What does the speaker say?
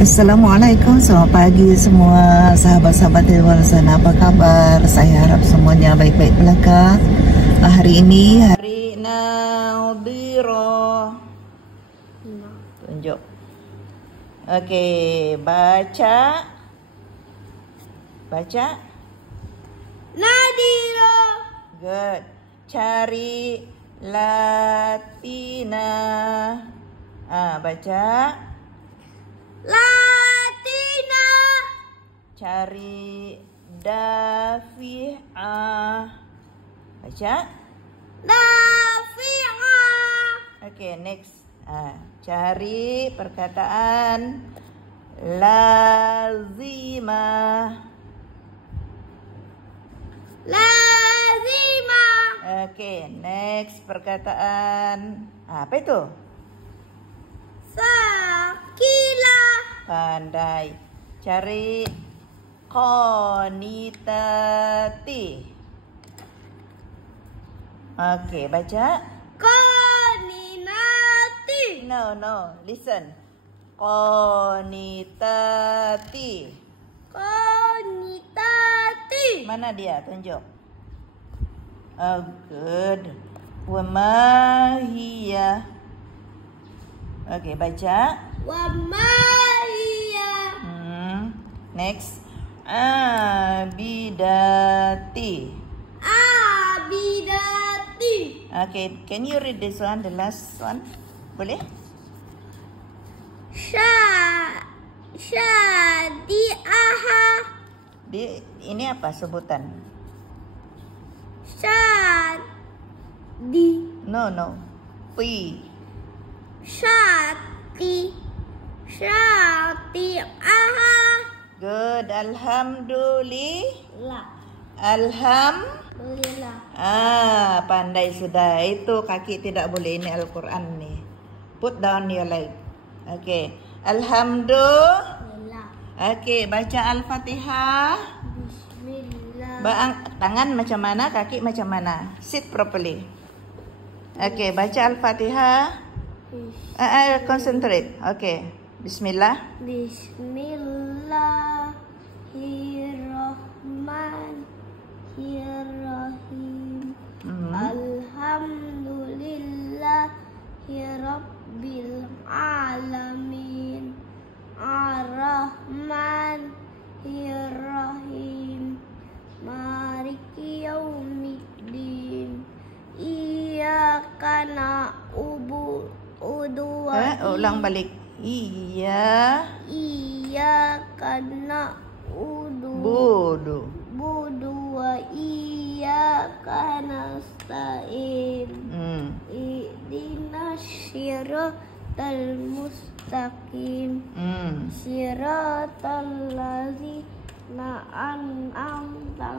Assalamualaikum, selamat pagi semua sahabat-sahabat di luar sana. Apa kabar? Saya harap semuanya baik-baik belaka. Hari ini hari Nadhira. Tunjuk. Okey, baca. Baca. Nadhira. Good. Cari Latina. Baca. Latina. Cari Dafi'ah. Baca. Dafi'ah. Okay, next. Cari perkataan lazimah. Lazimah. Okay, next perkataan apa itu? Sakilah. Pandai. Cari qanitati. Okay, baca. Qaninati. No. Listen. Qanitati. Qanitati. Mana dia? Tunjuk. Oh, good. Wa ma hiya. Okay, baca. Wa ma hiya. Next. Abidati. Abidati. Okay, can you read this one, the last one? Boleh? Syadi'aha. Ini apa sebutan? Syadi. No. Pi. Syati'aha. Good. Alhamdulillah. Alhamdulillah. Pandai sudah. Itu kaki tidak boleh. Ini Al-Quran nih. Put down your leg. Okay. Alhamdulillah. Okay, baca Al-Fatihah. Bismillah. Tangan macam mana, kaki macam mana. Sit properly. Okay, baca Al-Fatihah. Concentrate. Okay. Bismillah. Bismillahirrahmanirrahim. Alhamdulillahirabbil alamin. Ar-Rahmanir-Rahim. Maliki yaumiddin. Iyyaka na'budu wa ulang balik. Iyyaka na'budu wa iyyaka nasta'in. Ihdinas siratal mustaqim. Siratal ladzina an'amta